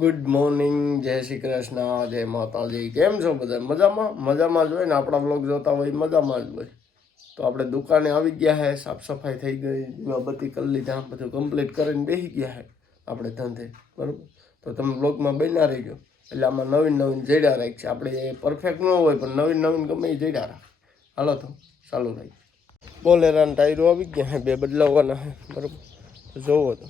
Good morning, જય શ્રી કૃષ્ણ, જય માતાજી. કેમ છો બધા? મજામાં? મજામાં જ હોય ને, આપણા બ્લોગ જોતા હોય મજામાં જ હોય. તો આપણે દુકાને આવી ગયા હે, સાફ સફાઈ થઈ ગઈ, દીવાબત્તી કરી લીધા, બધું કમ્પ્લીટ કરીને બેસી ગયા હે આપણે ધંધે, બરાબર. તો તમે બ્લોગમાં બન્યા રહી ગયો, એટલે આમાં નવીન નવીન જડ્યા રાખ છે. આપણે પરફેક્ટ ન હોય પણ નવીન નવીન ગમે એ જડ્યા રાખ. હાલો તો ચાલુ રહી. બોલેરાના ટાયરો આવી ગયા હે, બે બદલાવવાના હે, બરાબર. તો જોવો તો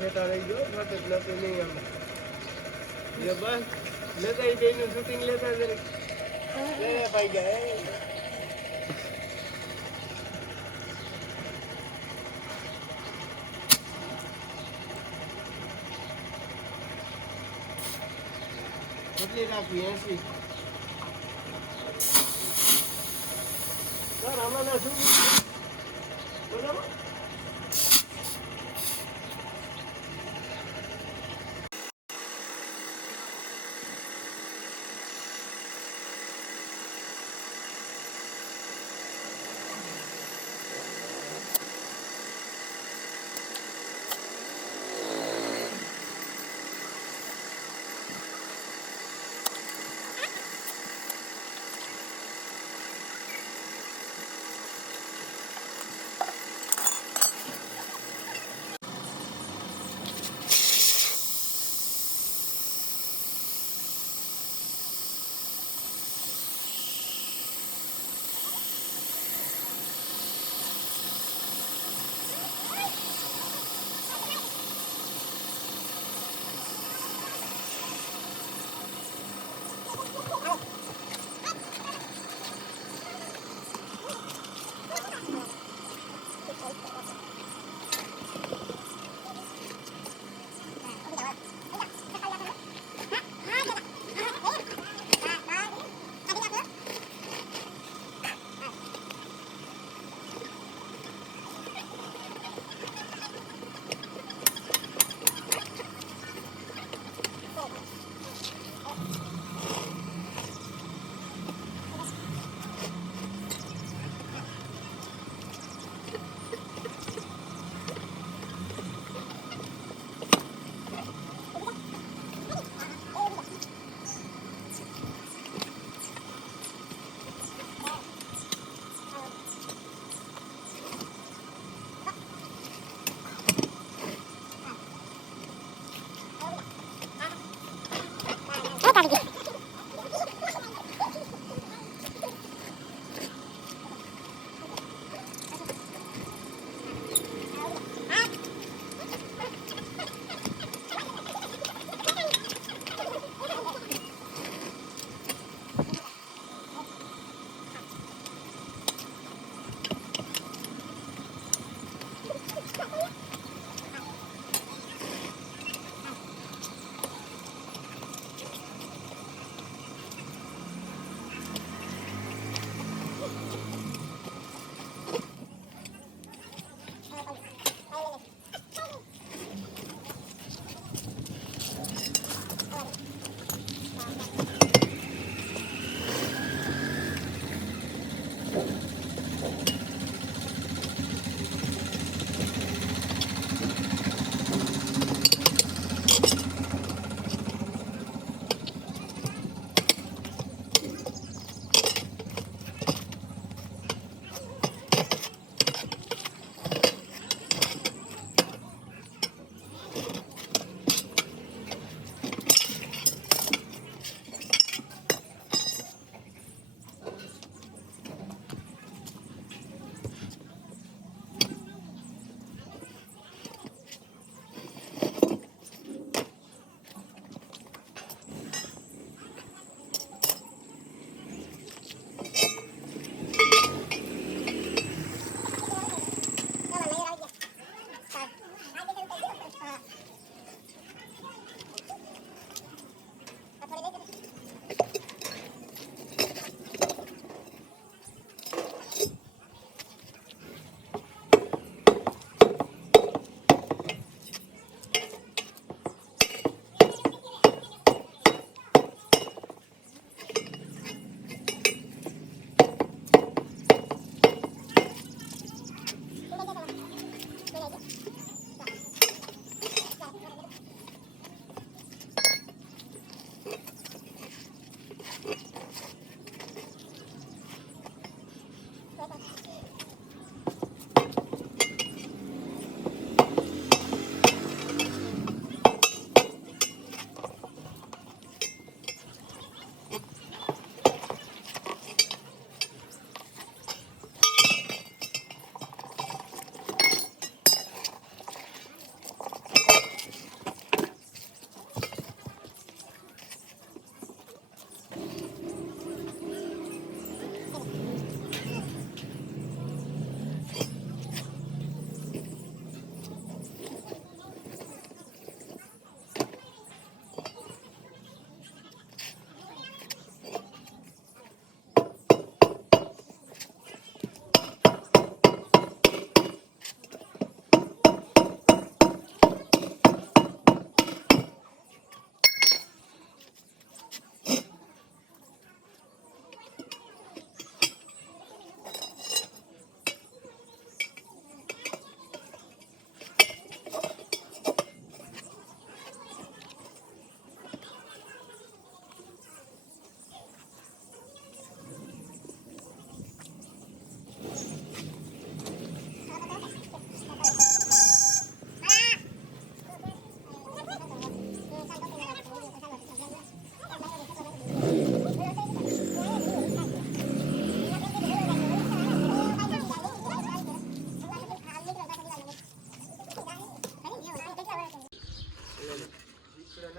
છેટા રહી ગયો, ફાટે જ નથી નહીં આમ. એ બસ લેતા એ બેનું શૂટિંગ લેતા જરીક ભાઈ ગયા. કેટલી રાખવી? 80. સર આમાં શું બરાબર.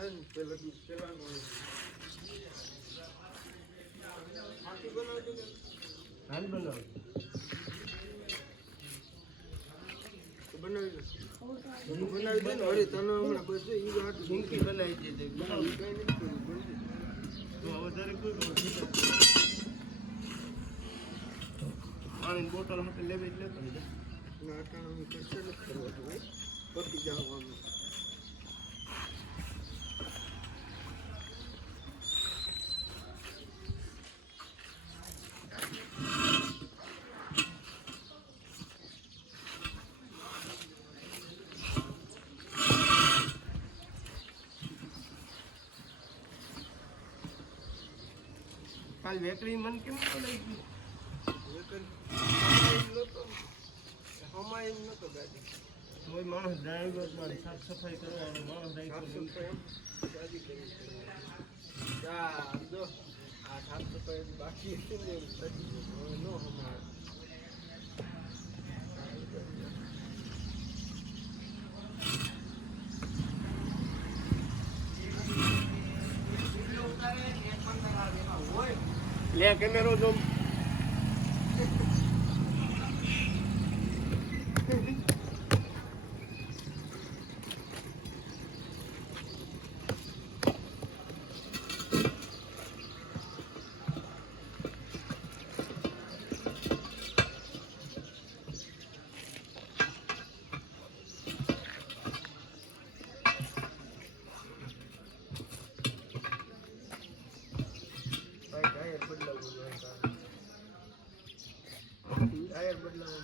હાલ બનાવ બનાવી દે ને અરે તને હમણાં બસ ઈ વાત જિંદગી બનાવી દે બનાવી કઈ નથી તો વધારે કોઈ પાણી બોટલ હાથે લેવી એટલે કરી દે ના અટાણા હું કરશે નથી કરવા દઉં પતી જવાનું કાલ વેકરી મન કેમ તો લઈ ગયું હમાય નતો ગાડી કોઈ માણસ ડ્રાઈવર મારી સાફ સફાઈ કરવાનો માણસ રાખ્યો ગાડી કરી જો આ સાફ સફાઈ બાકી છે ને નો હમાય લે કેમેરો જો ટાયર બદલાવું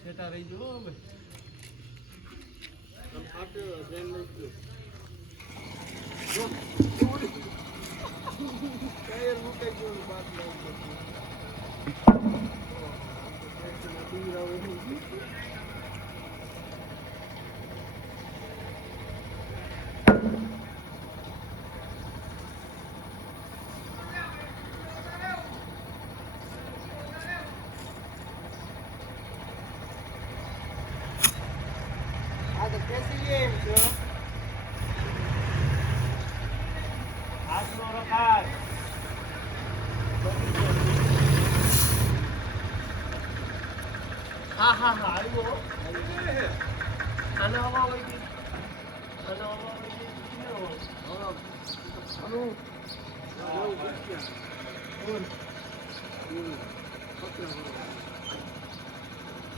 સેટા રહી ગયો હવે આમ ફાટે ટ્રેન લઈ ગયો જો ટાયર મૂકે ગયો બાદ લાવી હા હા હા આવ્યો આનો હવા હોય ગઈ આનો હવા હોય ગઈ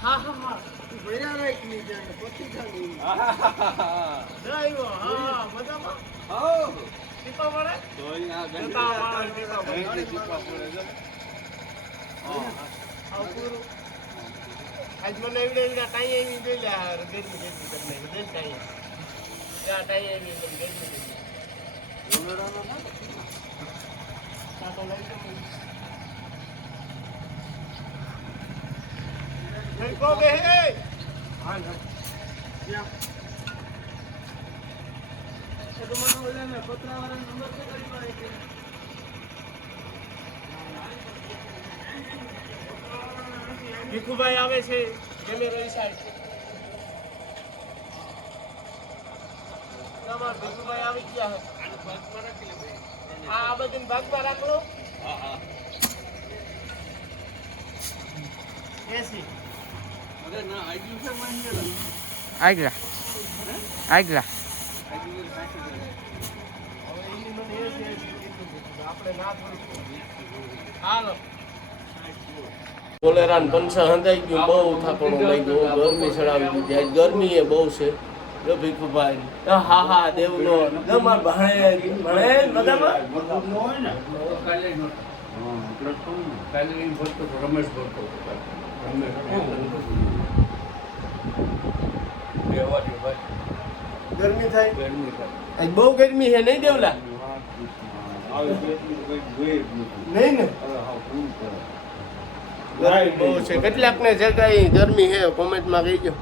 હા હા હા ભર્યા રાખ ની જાય પછી ખાલી ડ્રાઈવર હા મજામાં હા ટીપા પડે તો અહીંયા ટીપા પડે હા પૂરું આજ મને એવડે ટાઈ આવી જોઈ લે યાર ગેરમી તમને બેન ટાઈ યા ટાઈ આવી ગેરમી ઓનરાનો ના સાતો લઈ લો નહીં કો બે હે હા ના ક્યાં તો મને ઓલે મે પત્રાવાળા નંબર તો કરી પાડે કે ભીખુભાઈ આવે છે કેમેરો ઈ સાઈડ તમાર ભીખુભાઈ આવી ગયા છે આ બધું ભાગમાં રાખ લો એસી અરે ના આઈ છે મહિને આગલા આગલા હાલો બોલેરાન પંચા હંધાઈ ગયું બહુ થાકણો લઈ ગયો ગરમી ચડાવી દીધી આજ ગરમી એ બહુ છે જો ભીખુભાઈ હા હા દેવનો તમાર ભાણે મજામાં કાલે રમેશ બોલતો ગરમી થાય આજ બહુ ગરમી છે નહીં દેવલા નહીં ને ગરમી બહુ છે કેટલાક ને જગ્યાએ ગરમી છે કોમેન્ટમાં કહીજો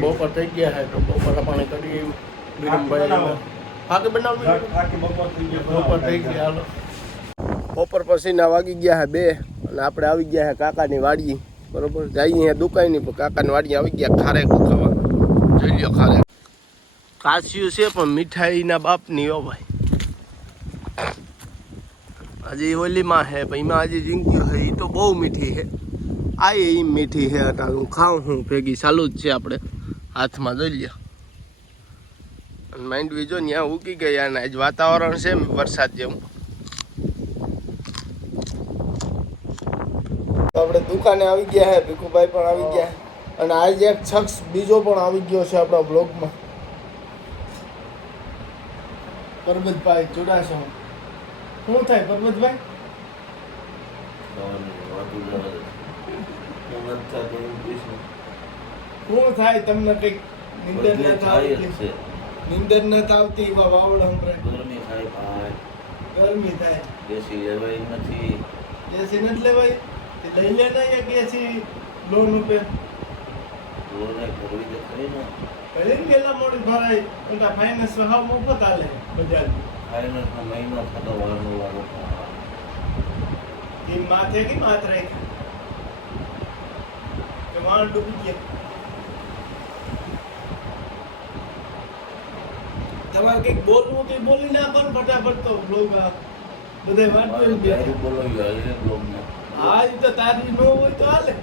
બપોર થઈ ગયા છે તો બપોર પાણી કરી બપોર થઈ ગયા હાલો બપોર પછીના વાગી ગયા છે 2 અને આપણે આવી ગયા છે કાકાની વાડી બરોબર જઈએ અહીંયા દુકાન ની કાકાની વાડી આવી ગયા ખારેક ખાવા જોઈ લ્યો ખારેક કાસ્યું છે પણ મીઠાઈના બાપની હો ભાઈ હજી ઓલીમાં છે પણ એમાં હજી જીંક્યું છે એ તો બહુ મીઠી છે આ એ મીઠી છે અટાણ હું ખાઉં હું ભેગી ચાલુ જ છે આપણે હાથમાં જોઈ લ્યો અને માંડવી જો ત્યાં ઉગી ગયા અને આજ વાતાવરણ છે વરસાદ જેવું આપણે દુકાને આવી ગયા છે ભીખુભાઈ પણ આવી ગયા અને આજે એક શખ્સ બીજો પણ આવી ગયો છે આપણા બ્લોગમાં પરબતભાઈ ચુડાસો શું થાય પરબતભાઈ શું થાય તમને કઈક નીંદર ન આવતી વાવડ ગરમી થાય એસી લેવાય નથી એસી નથી લેવાય લઈ લે ને કે એસી લોન ઉપર લોન ભરવી દે ખરી ને પહેલી પેલા મોડી ભરાય ઉલટા ફાઇનાન્સ હાવ મફત આલે બજાર ફાઇનાન્સ નો મહિનો થતો વાળનો વાળો ઈ માથે કે માથ રાખ કે વાળ ડૂબી ગયા તમારે કઈક બોલવું તો બોલી ના પણ ફટાફટ તો બ્લોગ બધે વાત કરી બોલો યાર બ્લોગ માં હા ઈ તો તારી નો હોય તો હાલે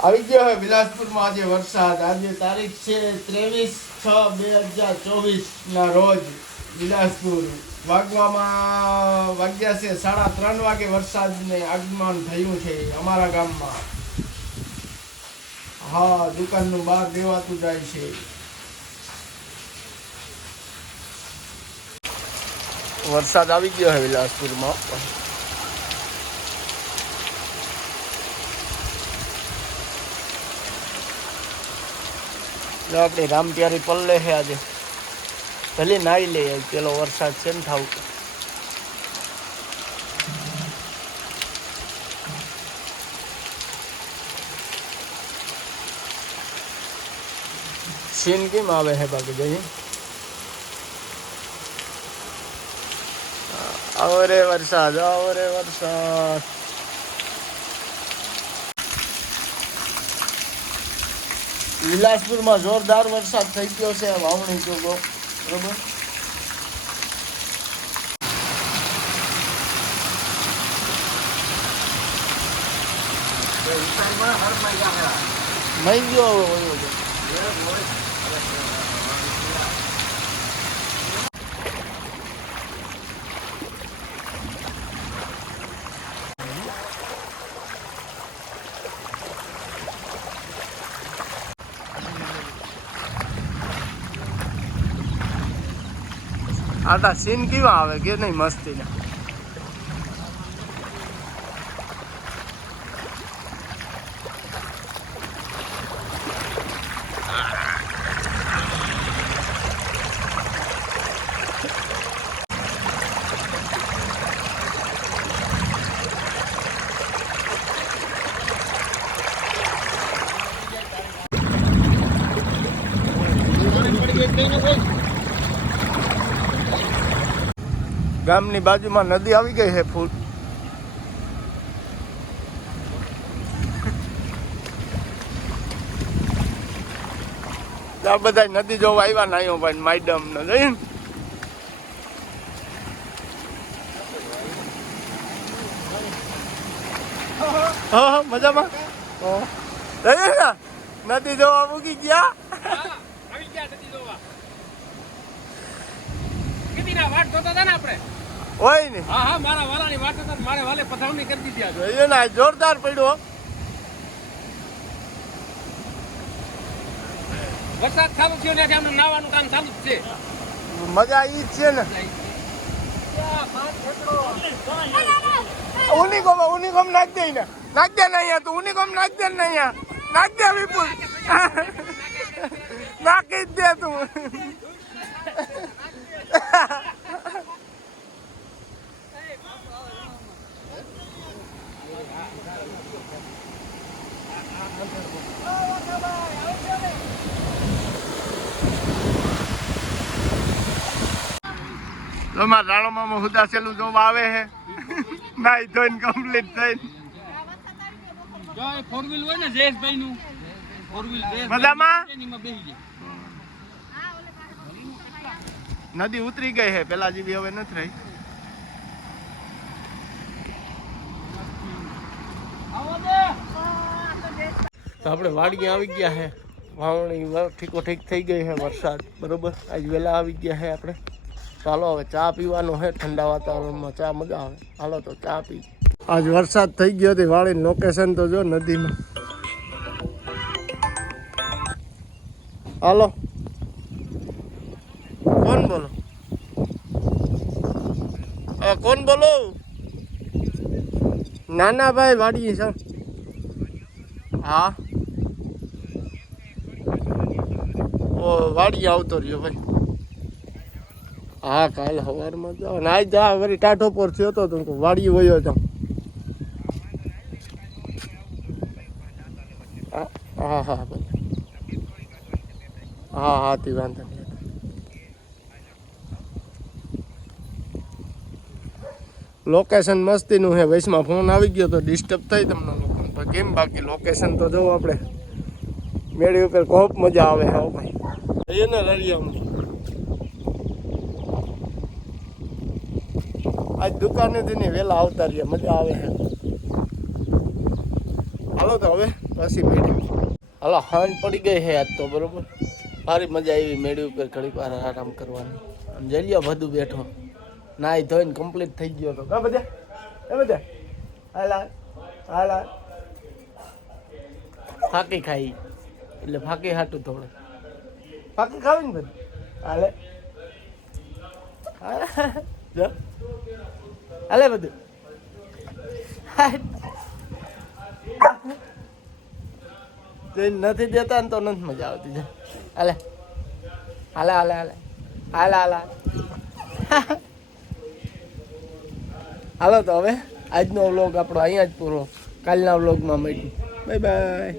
આવી ગયો હે બિલાસપુરમાં આજે વરસાદ આજે તારીખ છે 23/6/2024 ના રોજ બિલાસપુર વાગ્યા છે 3:30 વાગે વરસાદને આગમન થયું છે અમારા ગામમાં હા દુકાનનું બહાર દેવાતું જાય છે વરસાદ આવી ગયો છે બિલાસપુરમાં આપણી રામપ્યારી પલ્લે છે આજે ભલે નાઈ લે પેલો વરસાદ છે ને થાવ સીન કેમ આવે છે બાકી જઈએ આવો રે વરસાદ વિલાસપુરમાં જોરદાર વરસાદ થઈ ગયો છે વાવણી જોગો બરોબર મહી ગયો આટા સીન કેવા આવે કે નહીં મસ્તી ને ગામની બાજુમાં નદી આવી ગઈ છે ફૂલ. આ બધા નદી જોવા આવ્યા નાયો ભાઈ માયડમ ને જોયું. હા મજામાં નદી જોવા મૂકી ગયા. હોય ને જોરદાર પડ્યો વરસાદ ચાલુ થયો ને આમ નાવાનું કામ ચાલુ જ છે. મજા ઈ જ છે ને. ઉનિકોમ નાખ દે ને, નાખ દે ને અહીંયા તું. ઉનિકોમ નાખ દે ને અહીંયા, નાખ દે વિપુલ. નાખી જ દે તું. તમારા રાણોમાં હુદા છેલ્લું જોવા આવે છે. નાઈ ધોઈને કમ્પ્લીટ થઈને જો ફોર વ્હીલ હોય ને જયેશભાઈ નું ફોર વ્હીલ મજામાં એમાં બેસી જાય. નદી ઉતરી ગઈ છે, પેલા જેવી હવે નથી રહી. તો આપણે વાડીએ આવી ગયા છે. વાવણી ઠીકો ઠીક થઈ ગઈ છે. વરસાદ બરોબર આજ વહેલા આવી ગયા છે. આપણે ચાલો હવે ચા પીવાનું છે. ઠંડા વાતાવરણમાં ચા મજા આવે. હાલો તો ચા પી. આજ વરસાદ થઈ ગયો હતી. વાળી લોકેશન તો જો નદીમાં. હાલો કોણ બોલો? કોણ બોલો? નાના ભાઈ વાડી છે. હા ઓ વાડી આવતો રહ્યો ભાઈ. હા કાલે સવારમાં જાઓ ને આજ જા વળી ટાઢો પર થયો હતો તો વાડી વયો જાઉં. હા હા ભાઈ હા હા તે વાંધો નહીં. લોકેશન મસ્તીનું છે. વૈશમાં ફોન આવી ગયો તો ડિસ્ટર્બ થઈ તમને લોકો કેમ. બાકી લોકેશન તો જોવો આપણે મેળી ઉપર ખૂબ મજા આવે છે ભાઈ. એને રળિયામણી આજ દુકાનેથી ને વહેલા આવતા રહ્યા. મજા આવે છે. હાલો તો હવે પછી મેળી. હાલો હાંજ પડી ગઈ છે આજ તો બરોબર. સારી મજા આવી મેળી ઉપર ઘડીક વાર આરામ કરવાની. આમ જઈએ બધું બેઠો નાઈ ધોઈને કમ્પ્લીટ થઈ ગયો હતો. કા બધા એ બધા હાલા હાલા ફાકી ખાઈ એટલે ફાકી હાટું થોડું ફાકી ખાવી ને બધું હાલે જો હાલે બધું. નથી દેતા ને તો નથી મજા આવતી. હાલે હાલે હાલે હાલે હાલે હાલે. હાલો તો હવે આજનો વ્લોગ આપણો અહીંયા જ પૂરો. કાલના વ્લોગમાં મળીએ. Bye bye.